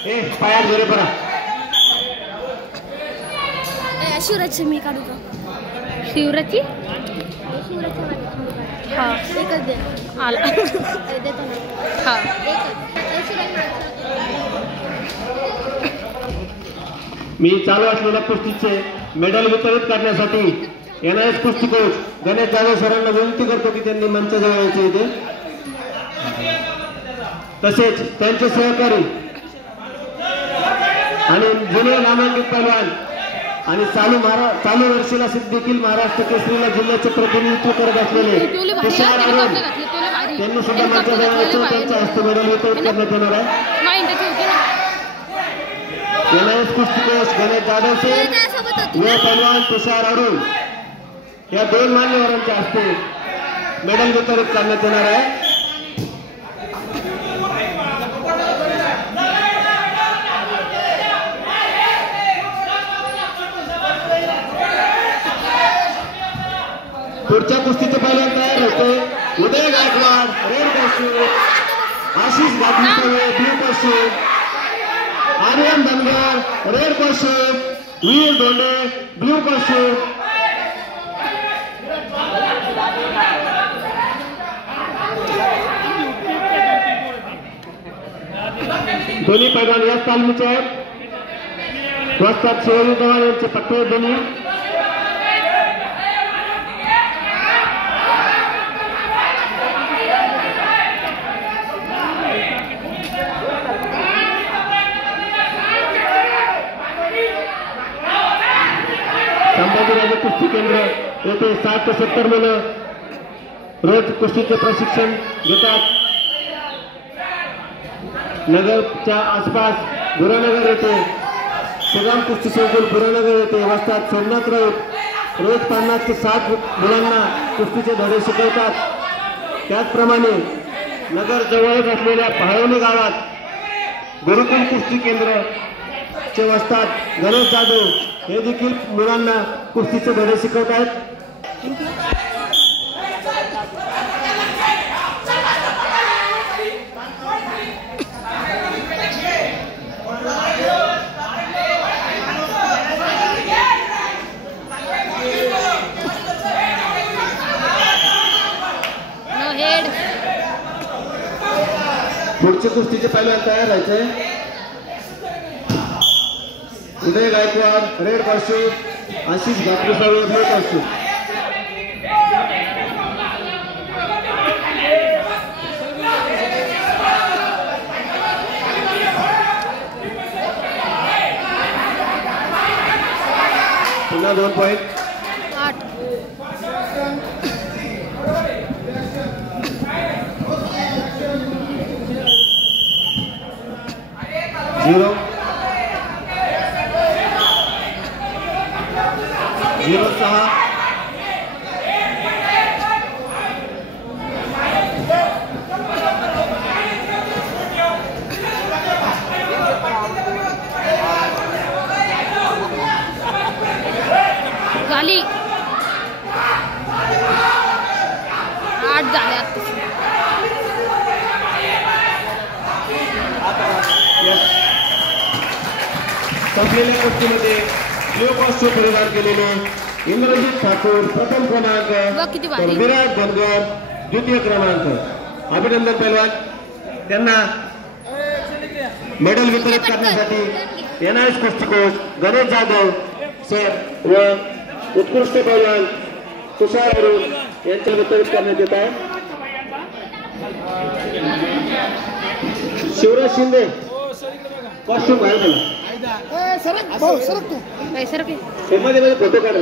ए पायात जोरे परा शिवराजची मी काढू का? शिवराजची हा एकच दे आला देतो ना हा मी चालू असलेल्या कुस्तीचे मेडल वितरित करण्यासाठी NIS कुस्ती कोच गणेश जाधव सरांना विनंती करतो की त्यांनी मंचाजवळ यायचे इथे तसेच त्यांचे सहकारी आणि जुने नामांकित पैलवान आणि चालू वर्षीला देखील महाराष्ट्र केसरीला जिल्ह्याचे प्रतिनिधित्व करत असलेले त्यांनी सुद्धा मंचाजवळ यायचं त्यांच्या हस्ते मेडल वितरित करण्यात येणार आहे NIS कुस्ती कोच गणेश जाधव सर व पैलवान तुषार अरुण या दोन मान्यवरांच्या हस्ते मेडल वितरित करण्यात येणार आहे पुढच्या कुस्तीचे पैलवान तयार होते Uday Gaikwad red costume Ashish Gathisave blue costume Aryan Dhangar red costume Veer Dhonde blue costume दोन्ही पैलवान याच तालमीचे आहेत वस्ताद शिवाजी चव्हाण यांचे पट्टे दोन्ही संभाजीराजे कुस्ती केंद्र येथे 60 ते 70 मुलं रोज कुस्तीचे प्रशिक्षण घेतात नगरच्या आसपास गुरुनगर येथे सुगम कुस्ती संकुल गुरुनगर येथे वस्ताद सोमनाथ राऊत रोज 50 ते 60 मुलांना कुस्तीचे धडे शिकवतात त्याचप्रमाणे नगर जवळच असलेल्या पहाळवणी गावात गुरुकुल कुस्ती केंद्र चे वस्ताद गणेश जाधव हे देखील मुलांना कुस्तीचे धडे शिकवत आहेत पुढचे कुस्तीचे पैलवान तयार व्हायचे Uday Gaikwad red costume Ashish Gathisave blue costume पुन्हा 2 पॉइंट 0 0-6 झाली 8 झाल्या संपलेल्या कुस्तीमध्ये ब्लू कॉस्ट्यूम परिधान केलेले इंद्रजित ठाकूर प्रथम क्रमांक विराट धनगर द्वितीय क्रमांक अभिनंदन पैलवान त्यांना मेडल वितरित करण्यासाठी NIS कुस्ती कोच गणेश जाधव सर व उत्कृष्ट पैलवान तुषार अरुण यांच्या वितरित करण्यात येत आहे शिवराज शिंदे कॉस्ट्यूम घाल मला सरक तू मध्ये फोटो काढा